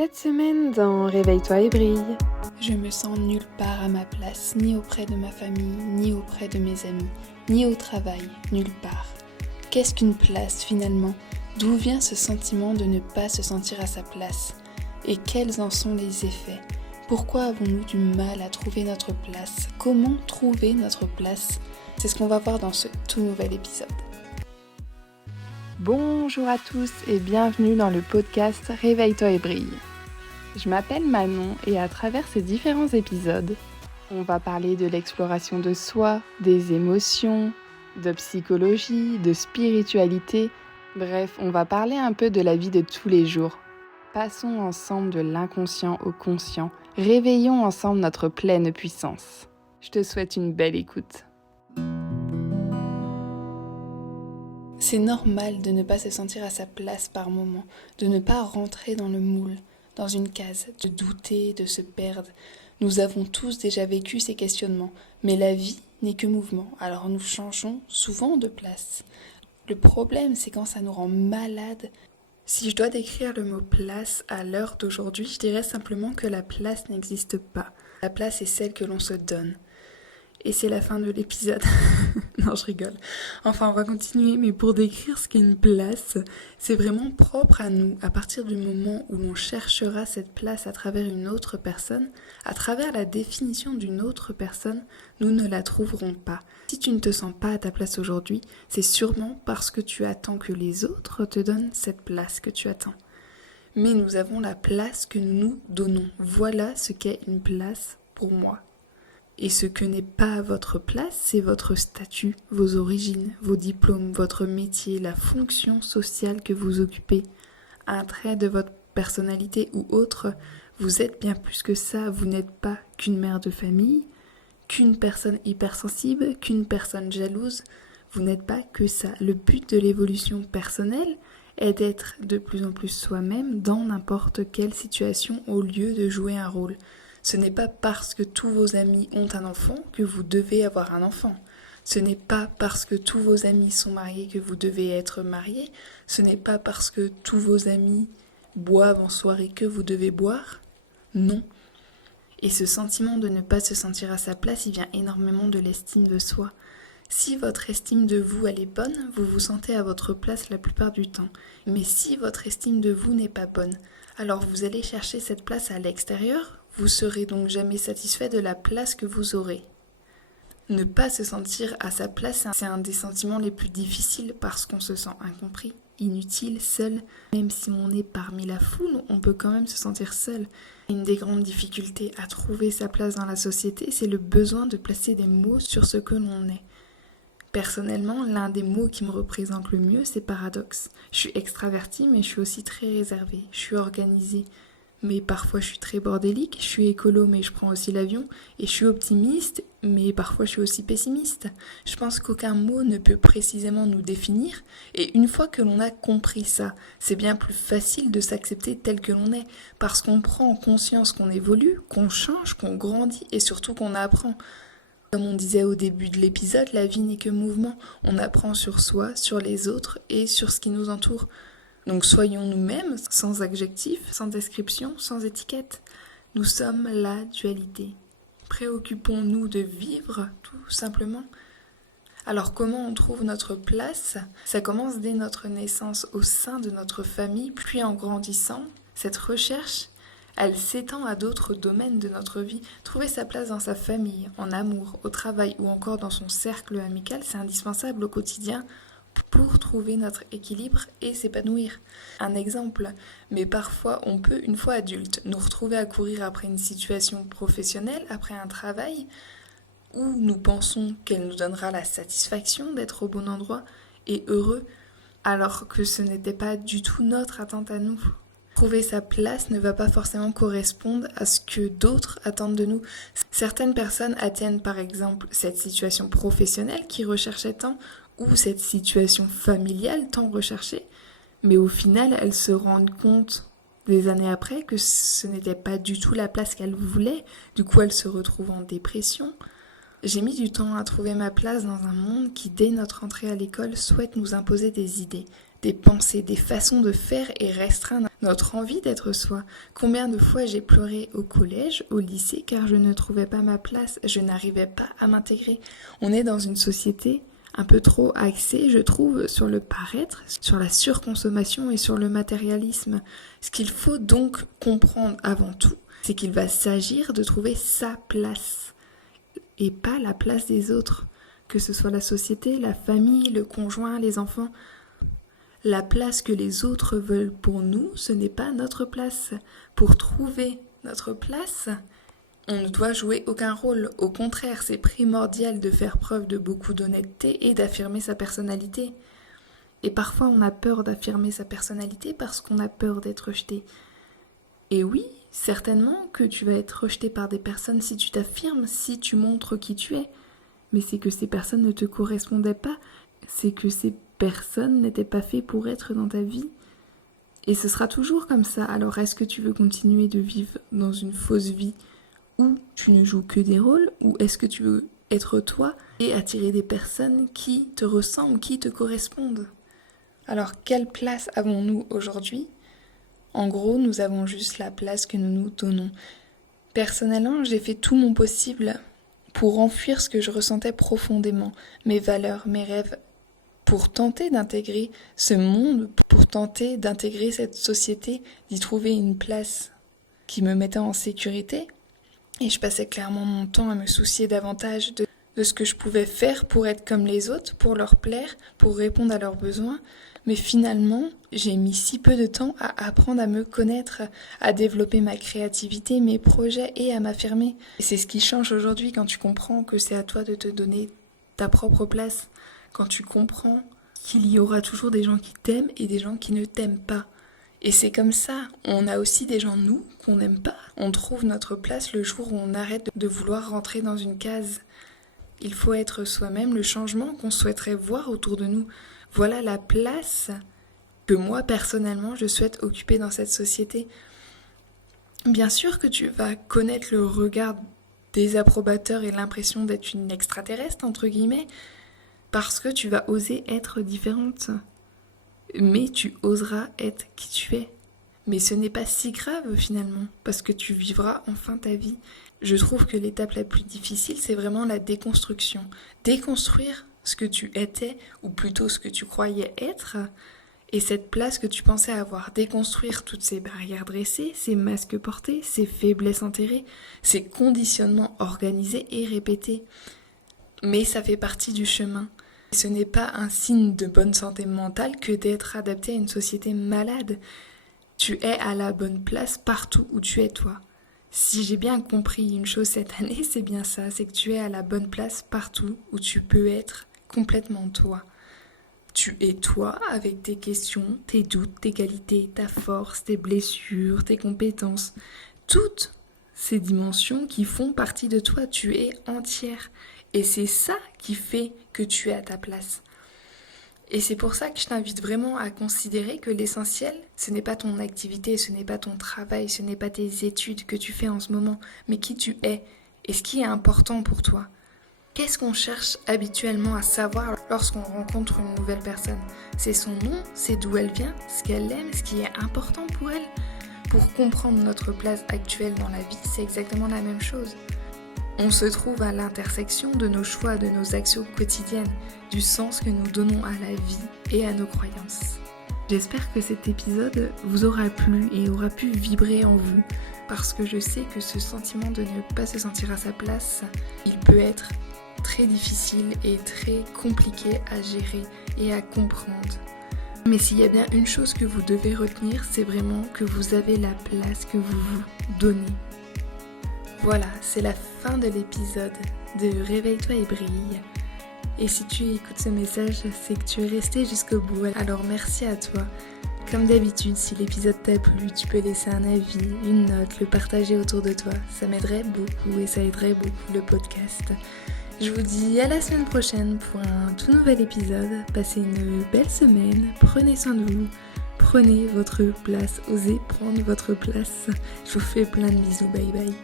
Cette semaine dans Réveille-toi et brille. Je me sens nulle part à ma place, ni auprès de ma famille, ni auprès de mes amis, ni au travail, nulle part. Qu'est-ce qu'une place finalement ? D'où vient ce sentiment de ne pas se sentir à sa place ? Et quels en sont les effets ? Pourquoi avons-nous du mal à trouver notre place ? Comment trouver notre place ? C'est ce qu'on va voir dans ce tout nouvel épisode. Bonjour à tous et bienvenue dans le podcast Réveille-toi et brille. Je m'appelle Manon et à travers ces différents épisodes, on va parler de l'exploration de soi, des émotions, de psychologie, de spiritualité. Bref, on va parler un peu de la vie de tous les jours. Passons ensemble de l'inconscient au conscient. Réveillons ensemble notre pleine puissance. Je te souhaite une belle écoute. C'est normal de ne pas se sentir à sa place par moment, de ne pas rentrer dans le moule, dans une case, de douter, de se perdre. Nous avons tous déjà vécu ces questionnements, mais la vie n'est que mouvement, alors nous changeons souvent de place. Le problème, c'est quand ça nous rend malades. Si je dois décrire le mot place à l'heure d'aujourd'hui, je dirais simplement que la place n'existe pas. La place est celle que l'on se donne. Et c'est la fin de l'épisode. Non, je rigole. Enfin, on va continuer, mais pour décrire ce qu'est une place, c'est vraiment propre à nous. À partir du moment où l'on cherchera cette place à travers une autre personne, à travers la définition d'une autre personne, nous ne la trouverons pas. Si tu ne te sens pas à ta place aujourd'hui, c'est sûrement parce que tu attends que les autres te donnent cette place que tu attends. Mais nous avons la place que nous nous donnons. Voilà ce qu'est une place pour moi. Et ce que n'est pas votre place, c'est votre statut, vos origines, vos diplômes, votre métier, la fonction sociale que vous occupez, un trait de votre personnalité ou autre. Vous êtes bien plus que ça, vous n'êtes pas qu'une mère de famille, qu'une personne hypersensible, qu'une personne jalouse. Vous n'êtes pas que ça. Le but de l'évolution personnelle est d'être de plus en plus soi-même dans n'importe quelle situation au lieu de jouer un rôle. Ce n'est pas parce que tous vos amis ont un enfant que vous devez avoir un enfant. Ce n'est pas parce que tous vos amis sont mariés que vous devez être marié. Ce n'est pas parce que tous vos amis boivent en soirée que vous devez boire. Non. Et ce sentiment de ne pas se sentir à sa place, il vient énormément de l'estime de soi. Si votre estime de vous, elle est bonne, vous vous sentez à votre place la plupart du temps. Mais si votre estime de vous n'est pas bonne, alors vous allez chercher cette place à l'extérieur. Vous serez donc jamais satisfait de la place que vous aurez. Ne pas se sentir à sa place, c'est un des sentiments les plus difficiles parce qu'on se sent incompris, inutile, seul. Même si on est parmi la foule, on peut quand même se sentir seul. Une des grandes difficultés à trouver sa place dans la société, c'est le besoin de placer des mots sur ce que l'on est. Personnellement, l'un des mots qui me représente le mieux, c'est paradoxe. Je suis extravertie, mais je suis aussi très réservée. Je suis organisée. Mais parfois je suis très bordélique, je suis écolo mais je prends aussi l'avion, et je suis optimiste mais parfois je suis aussi pessimiste. Je pense qu'aucun mot ne peut précisément nous définir, et une fois que l'on a compris ça, c'est bien plus facile de s'accepter tel que l'on est, parce qu'on prend conscience qu'on évolue, qu'on change, qu'on grandit et surtout qu'on apprend. Comme on disait au début de l'épisode, la vie n'est que mouvement, on apprend sur soi, sur les autres et sur ce qui nous entoure. Donc soyons nous-mêmes, sans adjectif, sans description, sans étiquette. Nous sommes la dualité. Préoccupons-nous de vivre, tout simplement. Alors comment on trouve notre place ? Ça commence dès notre naissance au sein de notre famille, puis en grandissant, cette recherche, elle s'étend à d'autres domaines de notre vie. Trouver sa place dans sa famille, en amour, au travail ou encore dans son cercle amical, c'est indispensable au quotidien pour trouver notre équilibre et s'épanouir. Un exemple, mais parfois on peut, une fois adulte, nous retrouver à courir après une situation professionnelle, après un travail, où nous pensons qu'elle nous donnera la satisfaction d'être au bon endroit et heureux, alors que ce n'était pas du tout notre attente à nous. Trouver sa place ne va pas forcément correspondre à ce que d'autres attendent de nous. Certaines personnes atteignent par exemple cette situation professionnelle qu'ils recherchaient tant, ou cette situation familiale tant recherchée, mais au final, elles se rendent compte des années après que ce n'était pas du tout la place qu'elles voulaient, du coup elles se retrouvent en dépression. J'ai mis du temps à trouver ma place dans un monde qui, dès notre entrée à l'école, souhaite nous imposer des idées. des pensées, des façons de faire et restreindre notre envie d'être soi. Combien de fois j'ai pleuré au collège, au lycée, car je ne trouvais pas ma place, je n'arrivais pas à m'intégrer. On est dans une société un peu trop axée, je trouve, sur le paraître, sur la surconsommation et sur le matérialisme. Ce qu'il faut donc comprendre avant tout, c'est qu'il va s'agir de trouver sa place et pas la place des autres, que ce soit la société, la famille, le conjoint, les enfants. La place que les autres veulent pour nous, ce n'est pas notre place. Pour trouver notre place, on ne doit jouer aucun rôle. Au contraire, c'est primordial de faire preuve de beaucoup d'honnêteté et d'affirmer sa personnalité. Et parfois, on a peur d'affirmer sa personnalité parce qu'on a peur d'être rejeté. Et oui, certainement que tu vas être rejeté par des personnes si tu t'affirmes, si tu montres qui tu es. Mais c'est que ces personnes ne te correspondaient pas. C'est que ces personne n'était pas fait pour être dans ta vie. Et ce sera toujours comme ça. Alors est-ce que tu veux continuer de vivre dans une fausse vie où tu ne joues que des rôles, ou est-ce que tu veux être toi et attirer des personnes qui te ressemblent, qui te correspondent? Alors quelle place avons-nous aujourd'hui? En gros, nous avons juste la place que nous nous donnons. Personnellement, j'ai fait tout mon possible pour enfuir ce que je ressentais profondément, mes valeurs, mes rêves, pour tenter d'intégrer ce monde, pour tenter d'intégrer cette société, d'y trouver une place qui me mettait en sécurité. Et je passais clairement mon temps à me soucier davantage de ce que je pouvais faire pour être comme les autres, pour leur plaire, pour répondre à leurs besoins. Mais finalement, j'ai mis si peu de temps à apprendre à me connaître, à développer ma créativité, mes projets et à m'affirmer. Et c'est ce qui change aujourd'hui quand tu comprends que c'est à toi de te donner ta propre place. Quand tu comprends qu'il y aura toujours des gens qui t'aiment et des gens qui ne t'aiment pas. Et c'est comme ça, on a aussi des gens, nous, qu'on n'aime pas. On trouve notre place le jour où on arrête de vouloir rentrer dans une case. Il faut être soi-même, le changement qu'on souhaiterait voir autour de nous. Voilà la place que moi, personnellement, je souhaite occuper dans cette société. Bien sûr que tu vas connaître le regard des approbateurs et l'impression d'être une extraterrestre, entre guillemets, parce que tu vas oser être différente. Mais tu oseras être qui tu es. Mais ce n'est pas si grave finalement, parce que tu vivras enfin ta vie. Je trouve que l'étape la plus difficile, c'est vraiment la déconstruction. Déconstruire ce que tu étais, ou plutôt ce que tu croyais être, et cette place que tu pensais avoir. Déconstruire toutes ces barrières dressées, ces masques portés, ces faiblesses enterrées, ces conditionnements organisés et répétés. Mais ça fait partie du chemin. Ce n'est pas un signe de bonne santé mentale que d'être adapté à une société malade. Tu es à la bonne place partout où tu es toi. Si j'ai bien compris une chose cette année, c'est bien ça, c'est que tu es à la bonne place partout où tu peux être complètement toi. Tu es toi avec tes questions, tes doutes, tes qualités, ta force, tes blessures, tes compétences. Toutes ces dimensions qui font partie de toi, tu es entière. Et c'est ça qui fait que tu es à ta place. Et c'est pour ça que je t'invite vraiment à considérer que l'essentiel, ce n'est pas ton activité, ce n'est pas ton travail, ce n'est pas tes études que tu fais en ce moment, mais qui tu es et ce qui est important pour toi. Qu'est-ce qu'on cherche habituellement à savoir lorsqu'on rencontre une nouvelle personne? C'est son nom, c'est d'où elle vient, ce qu'elle aime, ce qui est important pour elle. Pour comprendre notre place actuelle dans la vie, c'est exactement la même chose. On se trouve à l'intersection de nos choix, de nos actions quotidiennes, du sens que nous donnons à la vie et à nos croyances. J'espère que cet épisode vous aura plu et aura pu vibrer en vous, parce que je sais que ce sentiment de ne pas se sentir à sa place, il peut être très difficile et très compliqué à gérer et à comprendre. Mais s'il y a bien une chose que vous devez retenir, c'est vraiment que vous avez la place que vous vous donnez. Voilà, c'est la fin de l'épisode de Réveille-toi et brille. Et si tu écoutes ce message, c'est que tu es resté jusqu'au bout. Alors merci à toi. Comme d'habitude, si l'épisode t'a plu, tu peux laisser un avis, une note, le partager autour de toi. Ça m'aiderait beaucoup et ça aiderait beaucoup le podcast. Je vous dis à la semaine prochaine pour un tout nouvel épisode. Passez une belle semaine, prenez soin de vous, prenez votre place, osez prendre votre place. Je vous fais plein de bisous, bye bye.